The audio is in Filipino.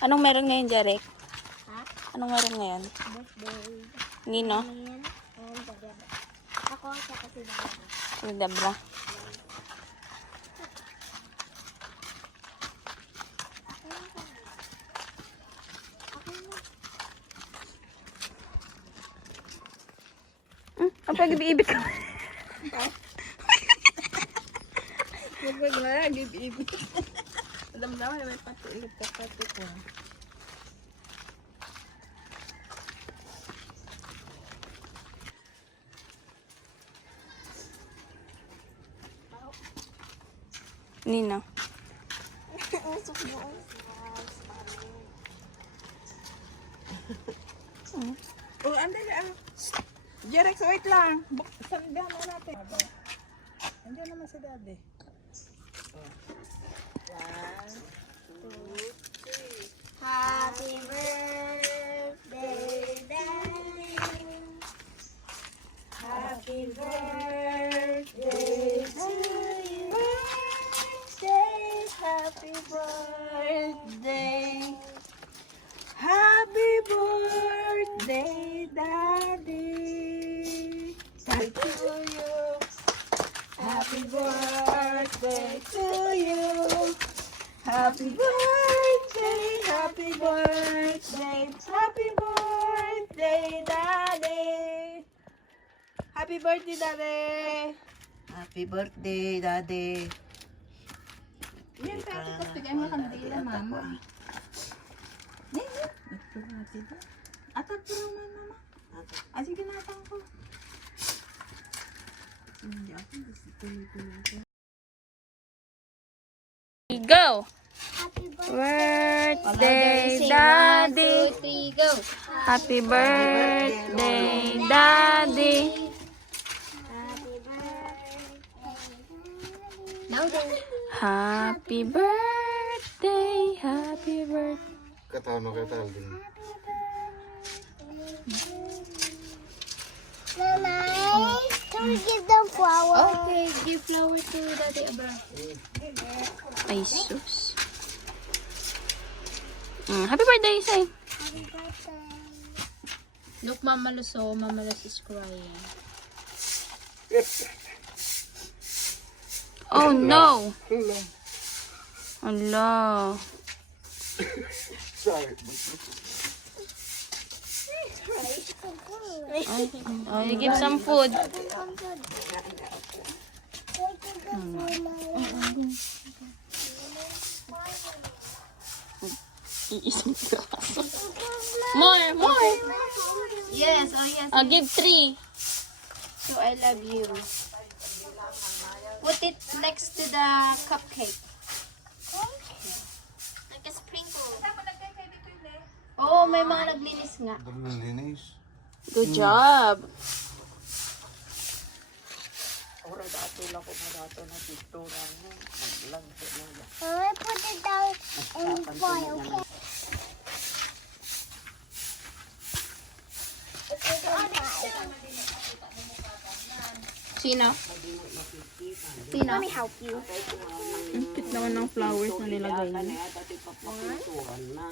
Anong meron ngayon, Jarek? Ha? Anong meron ngayon? Birthday. Nino? Ayan. And Debra. Ako, tsaka si Debra. Si Debra. Ang pag-ibig ka. Huwag na, ibig. Alam naman, may patulit ka pati ko. Nino. Usok mo. Oh, andali ah. Jerex, wait lang. Sandahan mo natin. Andiyan naman si Daddy. One, two, three. Happy birthday, Daddy. Happy birthday to you. Happy birthday. Happy birthday, Daddy. To you. Happy birthday to you. Happy birthday, happy birthday, happy birthday, Daddy. Happy birthday, Daddy. Happy birthday, Daddy. Yan, Tati, tapos bigay mo kandila, Mama. Ito natin ito. Atat ko naman, Mama. Ah, sige, natang ko. Hindi ako, gusto tuloy-tuloy. Go! Happy Birthday, Daddy. 1, 2, 3, go. Happy birthday, Daddy. Happy birthday. Now go. Happy birthday, happy birthday. Katawa mo kata din. Nanay, can we give them flowers? Okay, give flowers to Daddy Abra. Ay, sus. Happy birthday, Say. Happy birthday. Look, Mama Luso. Mama Luso is crying. Oh, no. Allah. Sorry. Oh, you give some food. Iisang piraso. More, more. Yes, oh yes. I'll give 3. So I love you. Put it next to the cupcake. Like a sprinkle. Oh, may mga naglinis nga. Linis. Good job. Ora dato lang ko dato na picture mo. Maglang sa mga. I put it down in foil, okay? Sino? Let me help you. Ang cute naman ng flowers na nilagay niya. Dati papapicturean na.